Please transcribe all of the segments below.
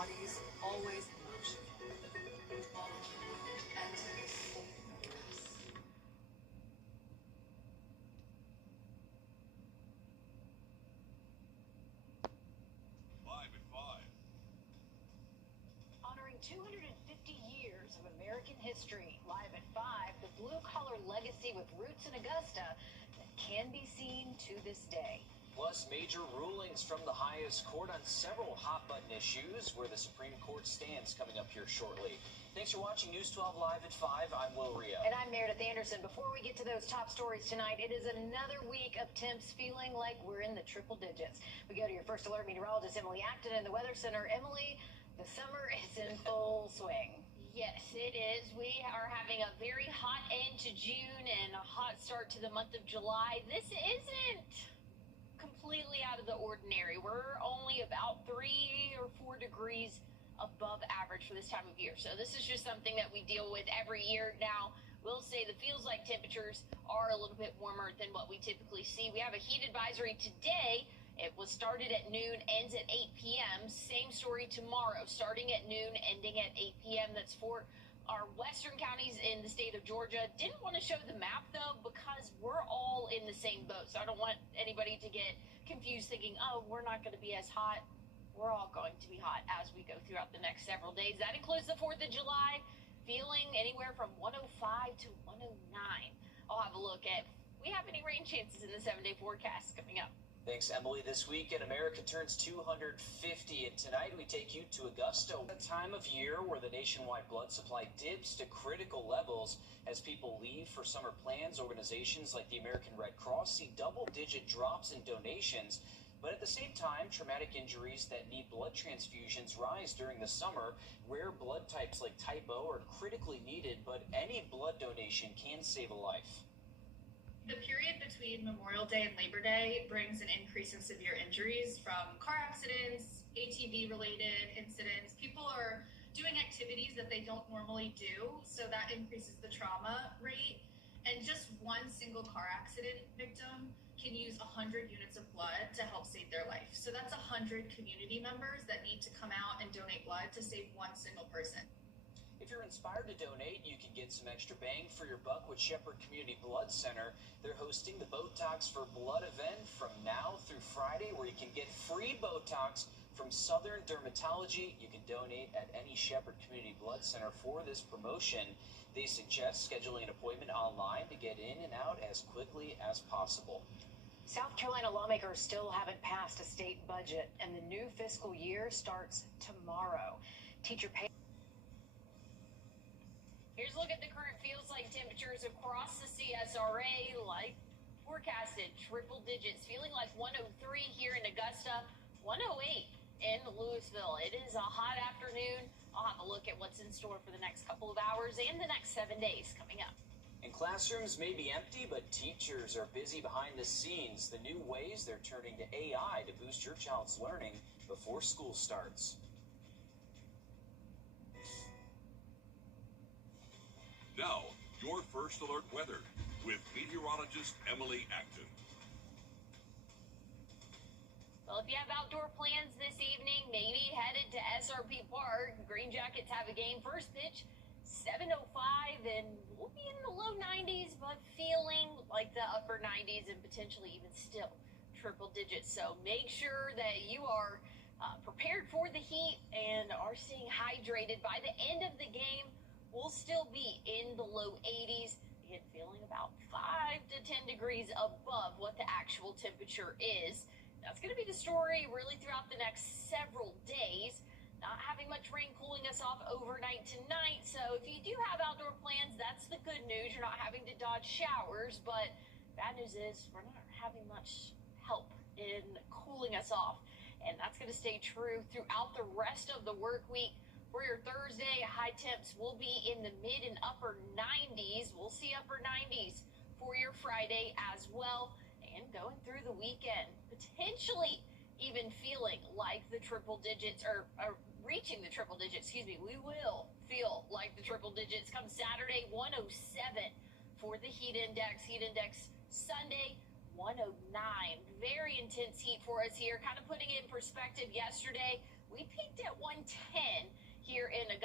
bodies always in motion. And take a rest. Live at 5. Honoring 250 years of American history. Live at 5, the blue-collar legacy with roots in Augusta that can be seen to this day. Plus, major rulings from the highest court on several hot-button issues where the Supreme Court stands coming up here shortly. Thanks for watching News 12 Live at 5. I'm Wrdw. And I'm Meredith Anderson. Before we get to those top stories tonight, it is another week of temps feeling like we're in the triple digits. We go to your first alert meteorologist, Emily Acton, in the Weather Center. Emily, the summer is in full swing. Yes, it is. We are having a very hot end to June and a hot start to the month of July. This isn't completely out of the ordinary. We're only about 3 or 4 degrees above average for this time of year. So this is just something that we deal with every year. Now, we'll say the feels like temperatures are a little bit warmer than what we typically see. We have a heat advisory today. It was started at noon, ends at 8 p.m. Same story tomorrow, starting at noon, ending at 8 p.m. That's for our western counties in the state of Georgia. Didn't want to show the map, though, because we're all in the same boat. So I don't want anybody to get confused thinking, oh, we're not going to be as hot. We're all going to be hot as we go throughout the next several days. That includes the 4th of July, feeling anywhere from 105 to 109. I'll have a look at if we have any rain chances in the 7-day forecast coming up. Thanks, Emily. This weekend, America turns 250, and tonight we take you to Augusta, a time of year where the nationwide blood supply dips to critical levels as people leave for summer plans. Organizations like the American Red Cross see double-digit drops in donations, but at the same time, traumatic injuries that need blood transfusions rise during the summer. Rare blood types like type O are critically needed, but any blood donation can save a life. The period between Memorial Day and Labor Day brings an increase in severe injuries from car accidents, ATV-related incidents. People are doing activities that they don't normally do, so that increases the trauma rate. And just one single car accident victim can use 100 units of blood to help save their life. So that's 100 community members that need to come out and donate blood to save one single person. If you're inspired to donate, you can get some extra bang for your buck with Shepherd Community Blood Center. They're hosting the Botox for Blood event from now through Friday, where you can get free Botox from Southern Dermatology. You can donate at any Shepherd Community Blood Center for this promotion. They suggest scheduling an appointment online to get in and out as quickly as possible. South Carolina lawmakers still haven't passed a state budget, and the new fiscal year starts tomorrow. Teacher pay. Here's a look at the current feels like temperatures across the CSRA, like forecasted, triple digits, feeling like 103 here in Augusta, 108 in Louisville. It is a hot afternoon. I'll have a look at what's in store for the next couple of hours and the next 7 days coming up. And classrooms may be empty, but teachers are busy behind the scenes. The new ways they're turning to AI to boost your child's learning before school starts. Now, your first alert weather with meteorologist Emily Acton. Well, if you have outdoor plans this evening, maybe headed to SRP Park. Green Jackets have a game. First pitch, 7:05, and we'll be in the low 90s, but feeling like the upper 90s and potentially even still triple digits. So make sure that you are prepared for the heat and are staying hydrated. By the end of the game, we'll still be in the low 80s, again, feeling about 5 to 10 degrees above what the actual temperature is. That's going to be the story really throughout the next several days. Not having much rain cooling us off overnight tonight, so if you do have outdoor plans, that's the good news. You're not having to dodge showers, but bad news is we're not having much help in cooling us off, and that's going to stay true throughout the rest of the work week. For your Thursday, high temps will be in the mid and upper 90s. We'll see upper 90s for your Friday as well. And going through the weekend, potentially even feeling like the triple digits, or reaching the triple digits, excuse me. We will feel like the triple digits come Saturday, 107 for the heat index. Heat index Sunday, 109. Very intense heat for us here. Kind of putting it in perspective, yesterday we peaked at 110.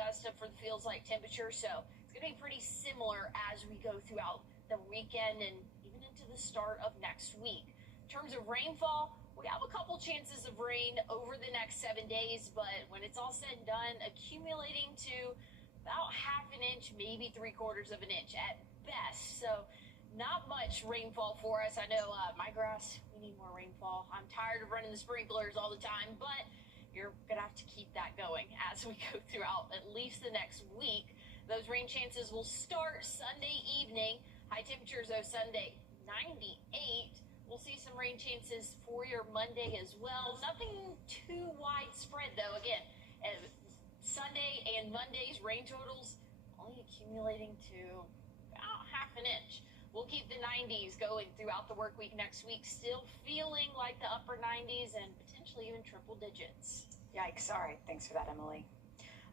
Augusta for the feels like temperature, so it's going to be pretty similar as we go throughout the weekend and even into the start of next week. In terms of rainfall, we have a couple chances of rain over the next 7 days, but when it's all said and done, accumulating to about half an inch, maybe 3/4 of an inch at best. So not much rainfall for us. I know my grass, we need more rainfall. I'm tired of running the sprinklers all the time, but you're going to have to keep that going as we go throughout at least the next week. Those rain chances will start Sunday evening. High temperatures, though, Sunday 98. We'll see some rain chances for your Monday as well. Nothing too widespread, though. Again, Sunday and Monday's rain totals only accumulating to about half an inch. We'll keep the 90s going throughout the work week next week, still feeling like the upper 90s and potentially even triple digits. Yikes. All right. Thanks for that, Emily.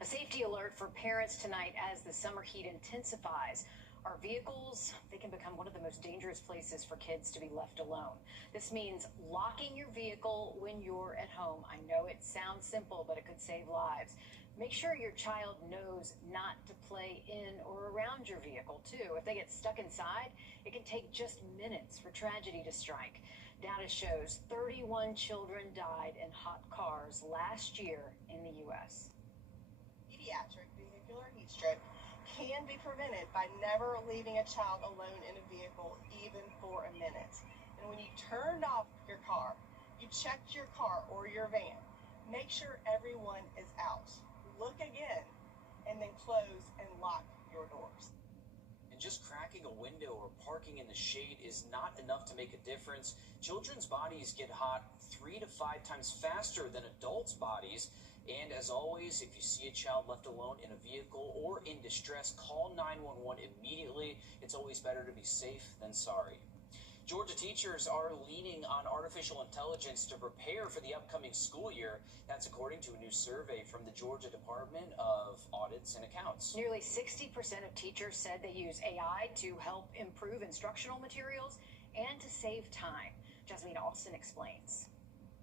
A safety alert for parents tonight as the summer heat intensifies. Our vehicles, they can become one of the most dangerous places for kids to be left alone. This means locking your vehicle when you're at home. I know it sounds simple, but it could save lives. Make sure your child knows not to play in or around your vehicle, too. If they get stuck inside, it can take just minutes for tragedy to strike. Data shows 31 children died in hot cars last year in the U.S. Pediatric vehicular heat stroke can be prevented by never leaving a child alone in a vehicle, even for a minute. And when you turned off your car, you checked your car or your van, make sure everyone is out. Look again, and then close and lock your doors. And just cracking a window or parking in the shade is not enough to make a difference. Children's bodies get hot 3 to 5 times faster than adults' bodies. And as always, if you see a child left alone in a vehicle or in distress, call 911 immediately. It's always better to be safe than sorry. Georgia teachers are leaning on artificial intelligence to prepare for the upcoming school year. That's according to a new survey from the Georgia Department of Audits and Accounts. Nearly 60% of teachers said they use AI to help improve instructional materials and to save time. Jasmine Austin explains.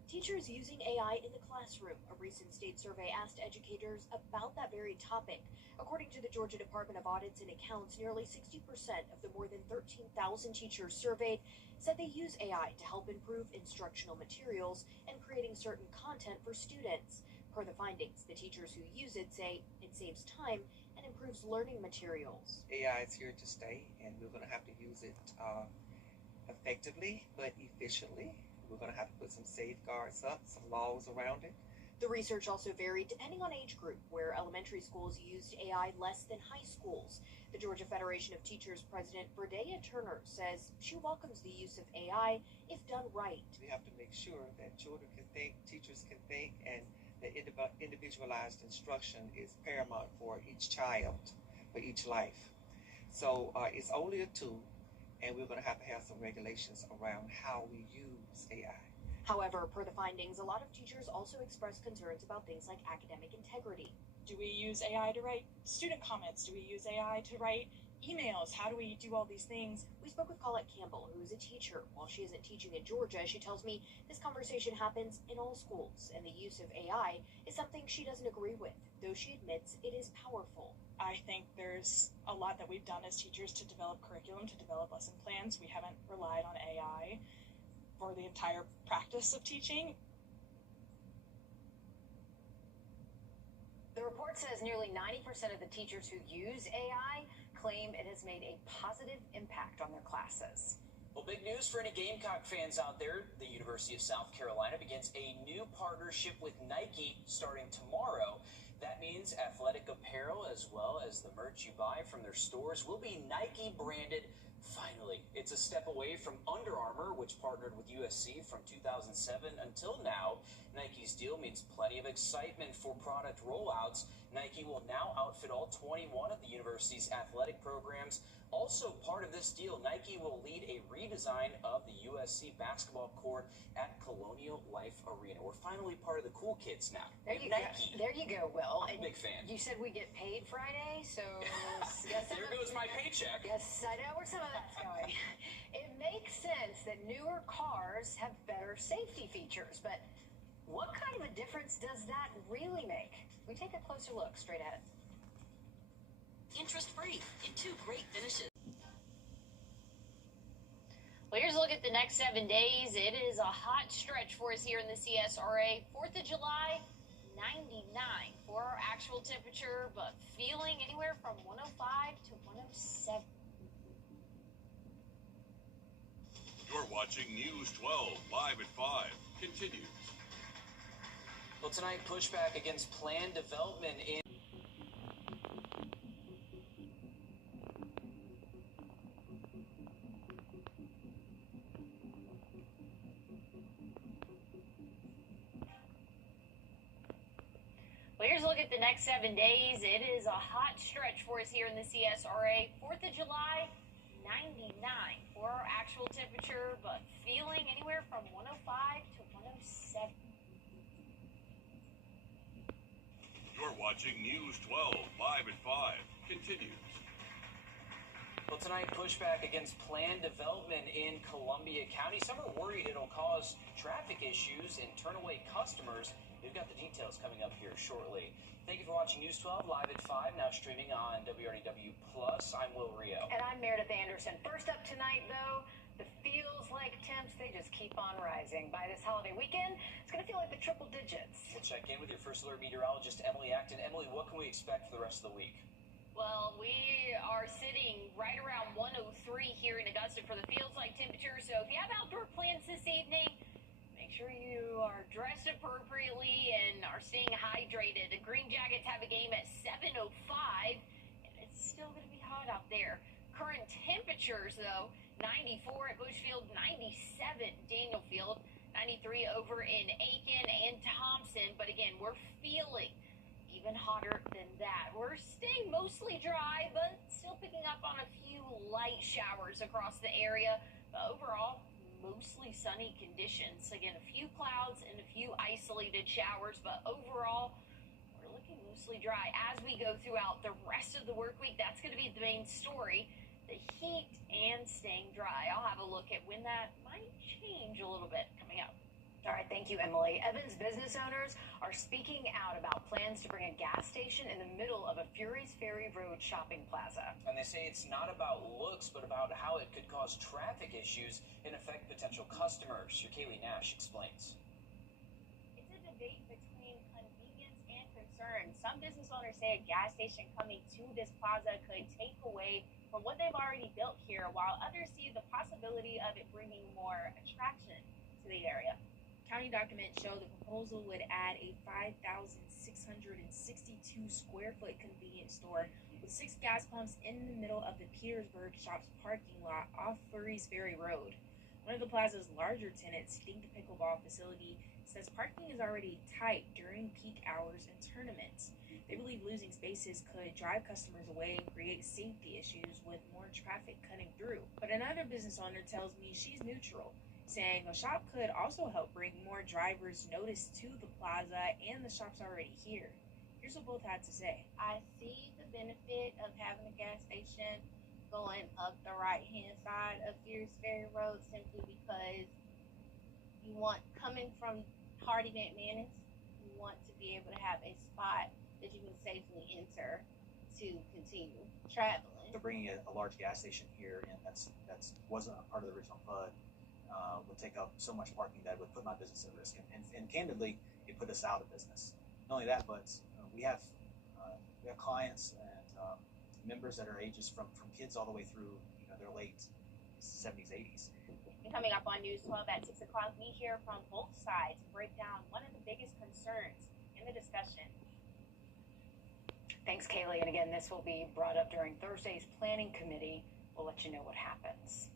Teachers using AI in the classroom. A recent state survey asked educators about that very topic. According to the Georgia Department of Audits and Accounts, nearly 60% of the more than 13,000 teachers surveyed said they use AI to help improve instructional materials and creating certain content for students. Per the findings, the teachers who use it say it saves time and improves learning materials. AI is here to stay, and we're going to have to use it effectively but efficiently. We're going to have to put some safeguards up, some laws around it. The research also varied depending on age group, where elementary schools used AI less than high schools. The Georgia Federation of Teachers President Wrdw says she welcomes the use of AI if done right. We have to make sure that children can think, teachers can think, and that individualized instruction is paramount for each child, for each life. So it's only a tool, and we're going to have some regulations around how we use AI. However, per the findings, a lot of teachers also expressed concerns about things like academic integrity. Do we use AI to write student comments? Do we use AI to write emails? How do we do all these things? We spoke with Colette Campbell, who is a teacher. While she isn't teaching in Georgia, she tells me this conversation happens in all schools, and the use of AI is something she doesn't agree with, though she admits it is powerful. I think there's a lot that we've done as teachers to develop curriculum, to develop lesson plans. We haven't relied on AI for the entire practice of teaching. The report says nearly 90% of the teachers who use AI claim it has made a positive impact on their classes. Well, big news for any Gamecock fans out there. The University of South Carolina begins a new partnership with Nike starting tomorrow. That means athletic apparel as well as the merch you buy from their stores will be Nike branded. Finally, it's a step away from Under Armour, which partnered with USC from 2007 until now. Nike's deal means plenty of excitement for product rollouts. Nike will now outfit all 21 of the university's athletic programs. Also part of this deal, Nike will lead a redesign of the USC basketball court at Colonial Life Arena. We're finally part of the cool kids now. There you Nike. go. There you go, Will. I'm a big fan. You said we get paid Friday, so yes, there goes my paycheck. Yes, I know where some of that's going. It makes sense that newer cars have better safety features, but what kind of a difference does that really make? We take a closer look straight ahead. interest-free in 2 great finishes. Well, here's a look at the next 7 days. It is a hot stretch for us here in the CSRA. 4th of July, 99 for our actual temperature, but feeling anywhere from 105 to 107. You're watching News 12 live at 5. Continues. Well, tonight, pushback against planned development in Well, here's a look at the next 7 days. It is a hot stretch for us here in the CSRA. 4th of July, 99 for our actual temperature, but feeling anywhere from 105 to 107. You're watching News 12 live at 5. Continues. Well, tonight, pushback against planned development in Columbia County. Some are worried it'll cause traffic issues and turn away customers. We've got the details coming up here shortly. Thank you for watching News 12 live at 5, now streaming on Wrdw+. I'm Wrdw. And I'm Meredith Anderson. First up tonight, though, the feels like temps, they just keep on rising. By this holiday weekend, it's going to feel like the triple digits. We'll check in with your first alert meteorologist, Emily Acton. Emily, what can we expect for the rest of the week? Well, we are sitting right around 103 here in Augusta for the feels like temperature. So if you have outdoor plans this evening, make sure you are dressed appropriately and are staying hydrated. The Green Jackets have a game at 7:05, and it's still going to be hot out there. Current temperatures, though, 94 at Bushfield, 97 Daniel Field, 93 over in Aiken and Thompson. But again, we're feeling even hotter than that. We're staying mostly dry, but still picking up on a few light showers across the area. But overall, mostly sunny conditions. Again, a few clouds and a few isolated showers, but overall, we're looking mostly dry. As we go throughout the rest of the work week, that's going to be the main story, the heat and staying dry. I'll have a look at when that might change a little bit coming up. All right, thank you, Emily. Evans business owners are speaking out about plans to bring a gas station in the middle of a Fury's Ferry Road shopping plaza. And they say it's not about looks, but about how it could cause traffic issues and affect potential customers. Your Kaylee Nash explains. It's a debate between convenience and concern. Some business owners say a gas station coming to this plaza could take away from what they've already built here, while others see the possibility of it bringing more attraction to the area. County documents show the proposal would add a 5,662 square foot convenience store with 6 gas pumps in the middle of the Petersburg Shops parking lot off Fury's Ferry Road. One of the plaza's larger tenants, Dink Pickleball Facility, says parking is already tight during peak hours and tournaments. They believe losing spaces could drive customers away and create safety issues with more traffic cutting through. But another business owner tells me she's neutral, saying a shop could also help bring more drivers' notice to the plaza and the shops already here. Here's what both had to say. I see the benefit of having a gas station going up the right-hand side of Fury's Ferry Road simply because you want, coming from Hardy McManus, you want to be able to have a spot that you can safely enter to continue traveling. They're bringing a large gas station here, and that's wasn't a part of the original PUD. Would take up so much parking that would put my business at risk, and candidly, it put us out of business. Not only that, but we have clients and members that are ages from kids all the way through their late 70s, 80s. And coming up on News 12 at 6 o'clock, we hear from both sides to break down one of the biggest concerns in the discussion. Thanks, Kaylee. And again, this will be brought up during Thursday's planning committee. We'll let you know what happens.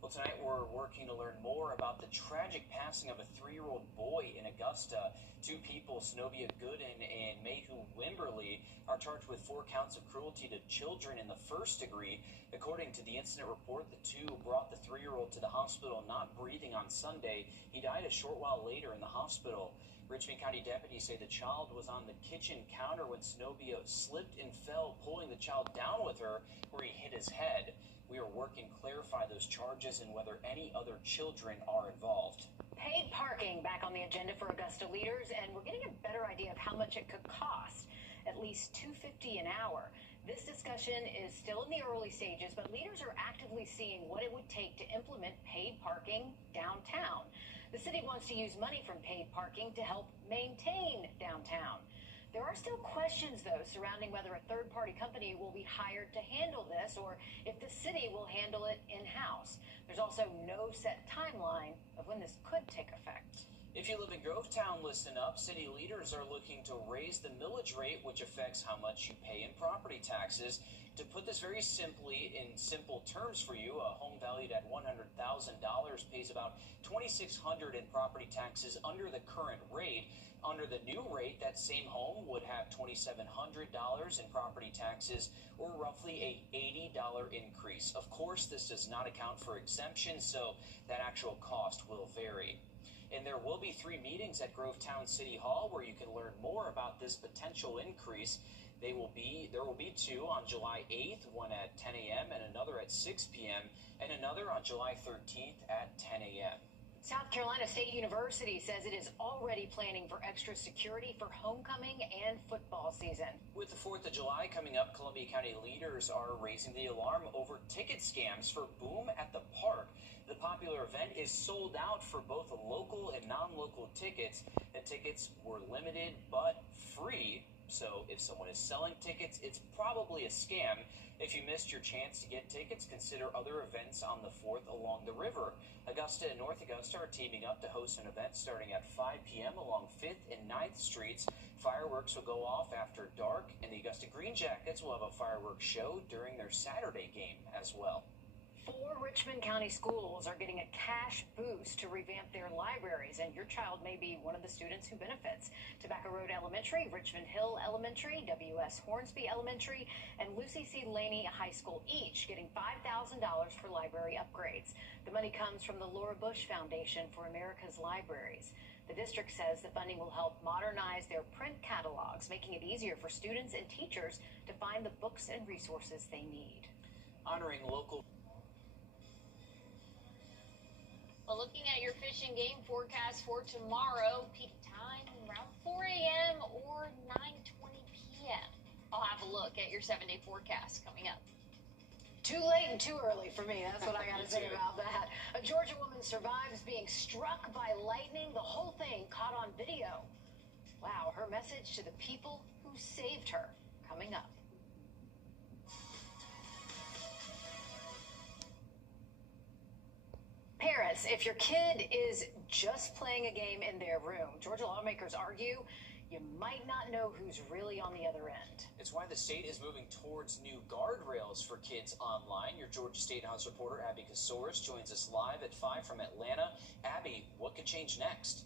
Well, tonight we're working to learn more about the tragic passing of a 3-year-old boy in Augusta. 2 people, Zenobia Gooden and Mayhu Wimberly, are charged with 4 counts of cruelty to children in the first degree. According to the incident report, the 2 brought the 3-year-old to the hospital not breathing on Sunday. He died a short while later in the hospital. Richmond County deputies say the child was on the kitchen counter when Zenobia slipped and fell, pulling the child down with her, where he hit his head. We are working to clarify those charges and whether any other children are involved. Paid parking back on the agenda for Augusta leaders, and we're getting a better idea of how much it could cost. At least $2.50 an hour. This discussion is still in the early stages, but leaders are actively seeing what it would take to implement paid parking downtown. The city wants to use money from paid parking to help maintain downtown. There are still questions, though, surrounding whether a third-party company will be hired to handle this or if the city will handle it in-house. There's also no set timeline of when this could take effect. If you live in Grovetown, listen up. City leaders are looking to raise the millage rate, which affects how much you pay in property taxes. To put this very simply, in simple terms for you, a home valued at $100,000 pays about $2,600 in property taxes under the current rate. Under the new rate, that same home would have $2,700 in property taxes, or roughly a $80 increase. Of course, this does not account for exemptions, so that actual cost will vary. And there will be 3 meetings at Grovetown City Hall where you can learn more about this potential increase. There will be 2 on July 8th, one at 10 a.m. and another at 6 p.m., and another on July 13th at 10 a.m. South Carolina State University says it is already planning for extra security for homecoming and football season. With the 4th of July coming up, Columbia County leaders are raising the alarm over ticket scams for Boom at the Park. The popular event is sold out for both local and non-local tickets. The tickets were limited but free, so if someone is selling tickets, it's probably a scam. If you missed your chance to get tickets, consider other events on the 4th along the river. Augusta and North Augusta are teaming up to host an event starting at 5 p.m. along 5th and 9th Streets. Fireworks will go off after dark, and the Augusta Green Jackets will have a fireworks show during their Saturday game as well. 4 Richmond County schools are getting a cash boost to revamp their libraries, and your child may be one of the students who benefits. Tobacco Road Elementary, Richmond Hill Elementary, W.S. Hornsby Elementary, and Lucy C. Laney High School each getting $5,000 for library upgrades. The money comes from the Laura Bush Foundation for America's Libraries. The district says the funding will help modernize their print catalogs, making it easier for students and teachers to find the books and resources they need. Honoring local. Well, looking at your fish and game forecast for tomorrow, peak time around 4 a.m. or 9:20 p.m. I'll have a look at your 7-day forecast coming up. Too late and too early for me. That's what I got to say about that. A Georgia woman survives being struck by lightning. The whole thing caught on video. Wow, her message to the people who saved her coming up. Parents, if your kid is just playing a game in their room, Georgia lawmakers argue you might not know who's really on the other end. It's why the state is moving towards new guardrails for kids online. Your Georgia State House reporter Abby Kasoris joins us live at 5 from Atlanta. Abby, what could change next?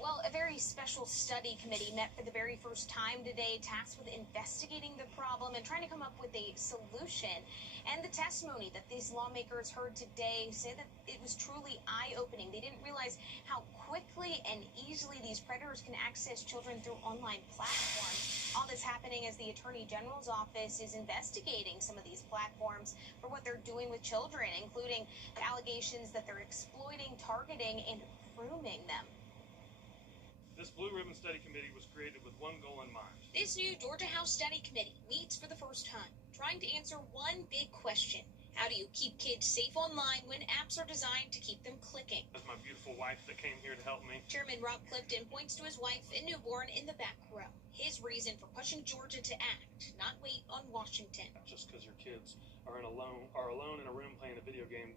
Well, a very special study committee met for the very first time today, tasked with investigating the problem and trying to come up with a solution. And the testimony that these lawmakers heard today say that it was truly eye-opening. They didn't realize how quickly and easily these predators can access children through online platforms. All this happening as the Attorney General's office is investigating some of these platforms for what they're doing with children, including the allegations that they're exploiting, targeting, and grooming them. This Blue Ribbon Study Committee was created with one goal in mind. This new Georgia House Study Committee meets for the first time, trying to answer one big question. How do you keep kids safe online when apps are designed to keep them clicking? That's my beautiful wife that came here to help me. Chairman Rob Clifton points to his wife and newborn in the back row. His reason for pushing Georgia to act, not wait on Washington. Just because your kids are alone in a room playing a video game,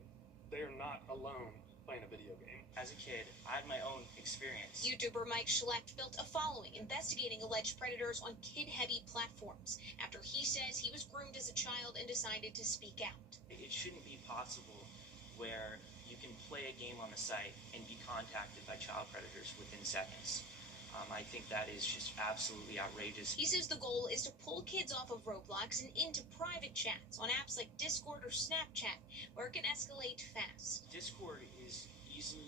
they are not alone playing a video game. As a kid, I had my own experience. YouTuber Mike Schlecht built a following investigating alleged predators on kid-heavy platforms after he says he was groomed as a child and decided to speak out. It shouldn't be possible where you can play a game on the site and be contacted by child predators within seconds. I think that is just absolutely outrageous. He says the goal is to pull kids off of Roblox and into private chats on apps like Discord or Snapchat, where it can escalate fast. Discord is easily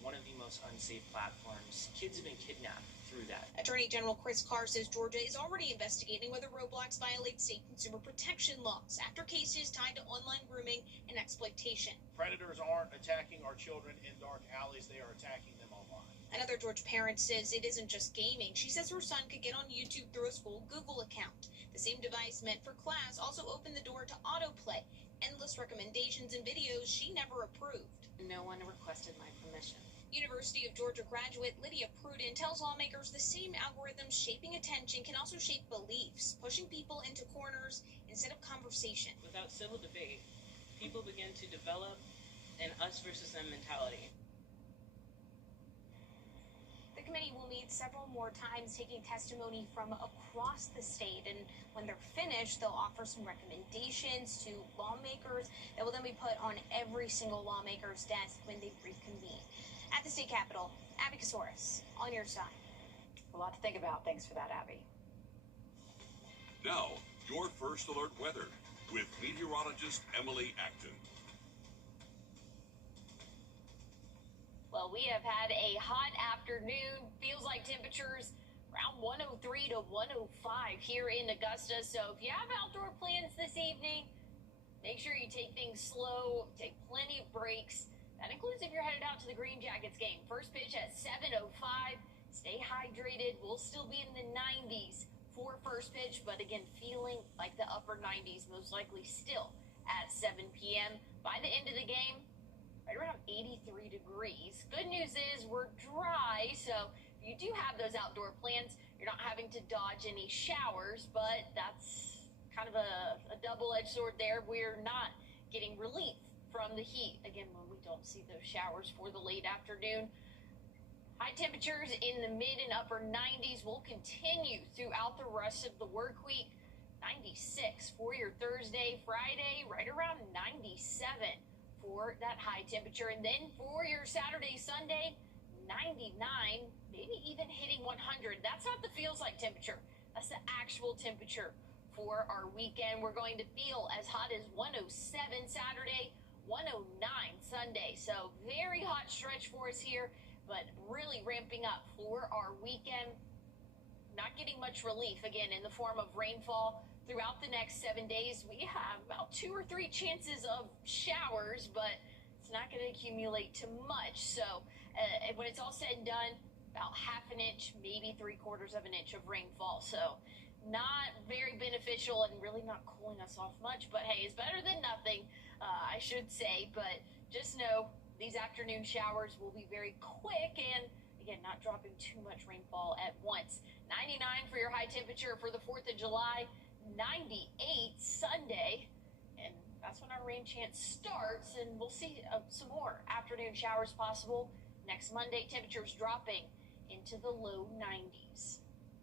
one of the most unsafe platforms. Kids have been kidnapped through that. Attorney General Chris Carr says Georgia is already investigating whether Roblox violates state consumer protection laws after cases tied to online grooming and exploitation. Predators aren't attacking our children in dark alleys, they are attacking them online. Another Georgia parent says it isn't just gaming. She says her son could get on YouTube through a school Google account. The same device meant for class also opened the door to autoplay, endless recommendations and videos she never approved. No one requested my permission. University of Georgia graduate Lydia Pruden tells lawmakers the same algorithms shaping attention can also shape beliefs, pushing people into corners instead of conversation. Without civil debate, people begin to develop an us versus them mentality. The committee will meet several more times, taking testimony from across the state, and when they're finished, they'll offer some recommendations to lawmakers that will then be put on every single lawmaker's desk when they reconvene. At the state capitol, Abby Kasoris, on your side. A lot to think about. Thanks for that, Abby. Now, your First Alert weather with meteorologist Emily Acton. Well, we have had a hot afternoon. Feels like temperatures around 103 to 105 here in Augusta. So if you have outdoor plans this evening, make sure you take things slow, take plenty of breaks. That includes if you're headed out to the Green Jackets game. First pitch at 7:05. Stay hydrated. We'll still be in the 90s for first pitch, but again, feeling like the upper 90s, most likely still at 7 p.m. By the end of the game, right around 83 degrees. Good news is we're dry, so if you do have those outdoor plans, you're not having to dodge any showers, but that's kind of a double-edged sword there. We're not getting relief from the heat, again, when we don't see those showers for the late afternoon. High temperatures in the mid and upper 90s will continue throughout the rest of the work week. 96 for your Thursday, Friday, right around 97 for that high temperature. And then for your Saturday, Sunday, 99, maybe even hitting 100. That's not the feels like temperature. That's the actual temperature for our weekend. We're going to feel as hot as 107 Saturday, 109 Sunday. So very hot stretch for us here, but really ramping up for our weekend. Not getting much relief, again, in the form of rainfall throughout the next 7 days. We have about 2 or 3 chances of showers, but it's not going to accumulate too much. So when it's all said and done, about half an inch, maybe 3/4 of an inch of rainfall. So not very beneficial and really not cooling us off much, but hey, it's better than nothing, I should say. But just know these afternoon showers will be very quick and, again, not dropping too much rainfall at once. 99 for your high temperature for the 4th of July, 98 Sunday, and that's when our rain chance starts, and we'll see some more afternoon showers possible next Monday. Temperatures dropping into the low 90s.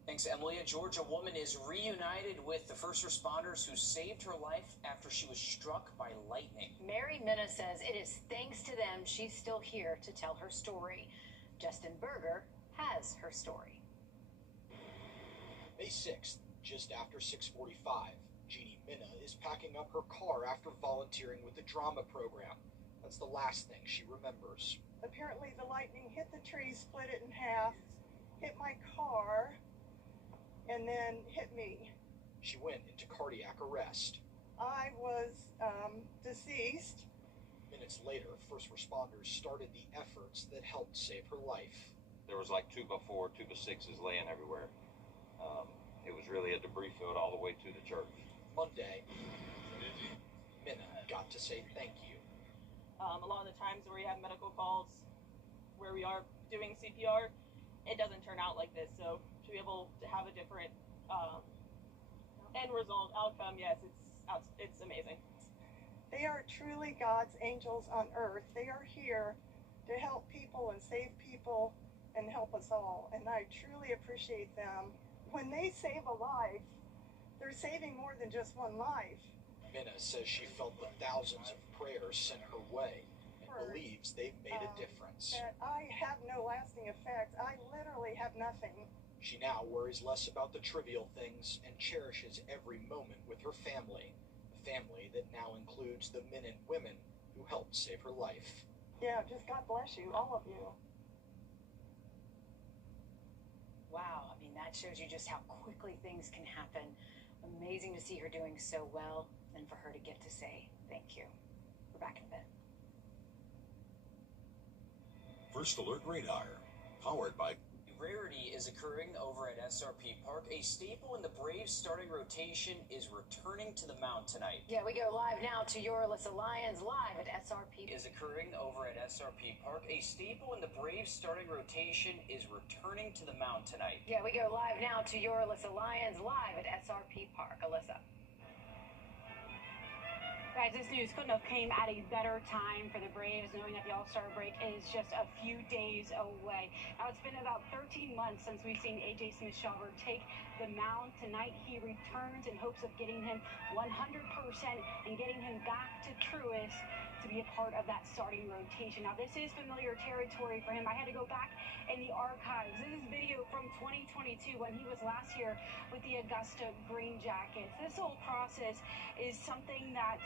Thanks, Emily. A Georgia woman is reunited with the first responders who saved her life after she was struck by lightning. Mary Minna says it is thanks to them she's still here to tell her story. Justin Berger has her story. May 6th, just after 6:45, Jeannie Minna is packing up her car after volunteering with the drama program. That's the last thing she remembers. Apparently the lightning hit the tree, split it in half, hit my car, and then hit me. She went into cardiac arrest. I was deceased. Minutes later, first responders started the efforts that helped save her life. There was like 2x4, 2x6s laying everywhere. It was really a debris field all the way to the church. Monday, Minna got to say thank you. A lot of the times where we have medical calls where we are doing CPR, it doesn't turn out like this. So to be able to have a different end result outcome, yes, it's amazing. They are truly God's angels on earth. They are here to help people and save people and help us all. And I truly appreciate them. When they save a life, they're saving more than just one life. Minna says she felt the thousands of prayers sent her way and believes they've made a difference. That I have no lasting effect. I literally have nothing. She now worries less about the trivial things and cherishes every moment with her family. A family that now includes the men and women who helped save her life. Yeah, just God bless you, all of you. Wow, I mean, that shows you just how quickly things can happen. Amazing to see her doing so well, and for her to get to say thank you. We're back in a bit. First Alert Radar Powered by Rarity is occurring over at SRP Park. A staple in the Braves starting rotation is returning to the mound tonight. Yeah, we go live now to your Alyssa Lyons live at SRP. Is occurring over at SRP Park. A staple in the Braves starting rotation is returning to the mound tonight. Yeah, we go live now to your Alyssa Lyons live at SRP Park. Alyssa. Guys, this news couldn't have came at a better time for the Braves, knowing that the All-Star break is just a few days away. Now, it's been about 13 months since we've seen A.J. Smith-Shawver take the mound. Tonight, he returns in hopes of getting him 100% and getting him back to Truist to be a part of that starting rotation. Now, this is familiar territory for him. I had to go back in the archives. This is video from 2022 when he was last here with the Augusta Green Jackets. This whole process is something that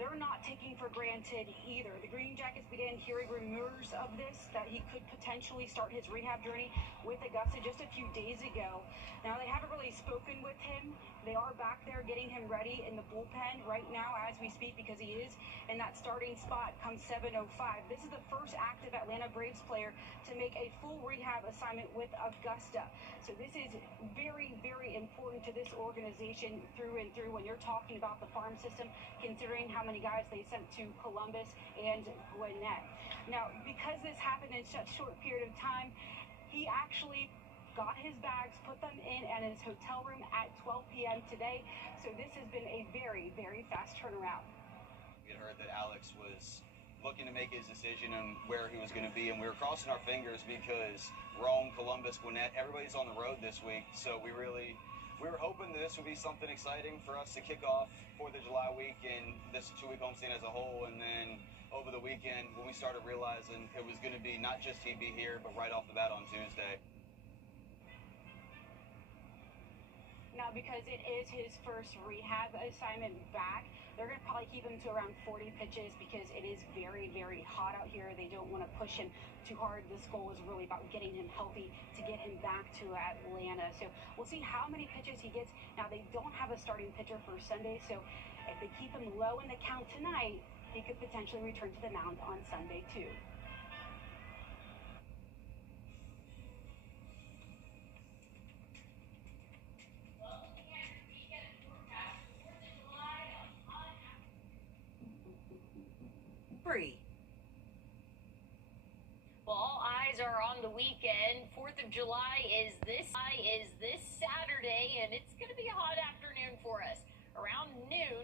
they're not taking for granted either. The Green Jackets began hearing rumors of this, that he could potentially start his rehab journey with Augusta just a few days ago. Now, they haven't really spoken with him. They are back there getting him ready in the bullpen right now as we speak, because he is in that starting spot come 7:05. This is the first active Atlanta Braves player to make a full rehab assignment with Augusta. So this is very, very important to this organization through and through when you're talking about the farm system, considering how many guys they sent to Columbus and Gwinnett. Now, because this happened in such a short period of time, he actually got his bags, put them in at his hotel room at 12 p.m. today. So this has been a very, very fast turnaround. We had heard that Alex was looking to make his decision on where he was going to be, and we were crossing our fingers because Rome, Columbus, Gwinnett, everybody's on the road this week. So we were hoping that this would be something exciting for us to kick off 4th of July week and this 2-week homestand as a whole. And then over the weekend, when we started realizing it was going to be not just he'd be here, but right off the bat on Tuesday. Now, because it is his first rehab assignment back, they're going to probably keep him to around 40 pitches because it is very, very hot out here. They don't want to push him too hard. This goal is really about getting him healthy to get him back to Atlanta. So we'll see how many pitches he gets. Now, they don't have a starting pitcher for Sunday, so if they keep him low in the count tonight, he could potentially return to the mound on Sunday, too. Well, all eyes are on the weekend. 4th of July is this Saturday, and it's going to be a hot afternoon for us. Around noon,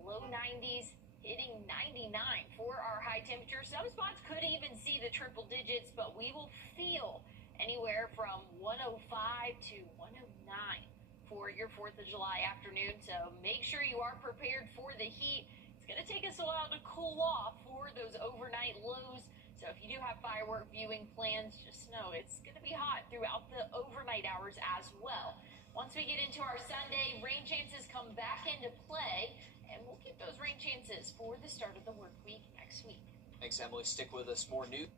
low 90s, hitting 99 for our high temperature. Some spots could even see the triple digits, but we will feel anywhere from 105 to 109 for your 4th of July afternoon. So make sure you are prepared for the heat. It's going to take us a while to cool off for those overnight lows. So if you do have firework viewing plans, just know it's going to be hot throughout the overnight hours as well. Once we get into our Sunday, rain chances come back into play, and we'll get those rain chances for the start of the work week next week. Thanks, Emily. Stick with us. More news.